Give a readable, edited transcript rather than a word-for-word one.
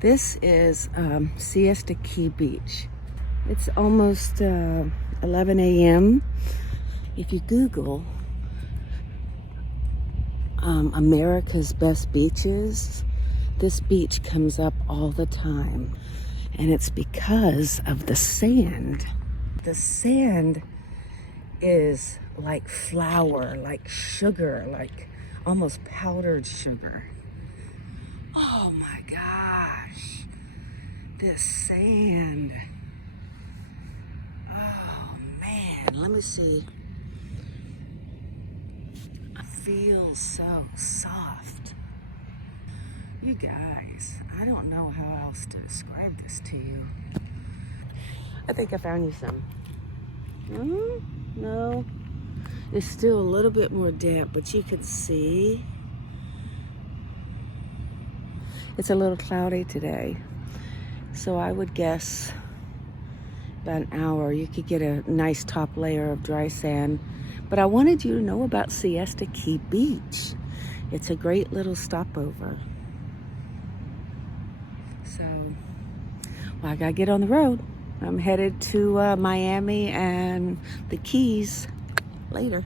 This is Siesta Key Beach. It's almost 11 a.m. If you Google America's best beaches, this beach comes up all the time. And it's because of the sand. The sand is like flour, like sugar, like almost powdered sugar. Oh my gosh, this sand. Oh man, let me see. It feels so soft. You guys, I don't know how else to describe this to you. I think I found you some. No, it's still a little bit more damp, but you can see it's a little cloudy today. So I would guess about an hour you could get a nice top layer of dry sand. But I wanted you to know about Siesta Key Beach. It's a great little stopover. So, well, I gotta get on the road. I'm headed to Miami and the Keys later.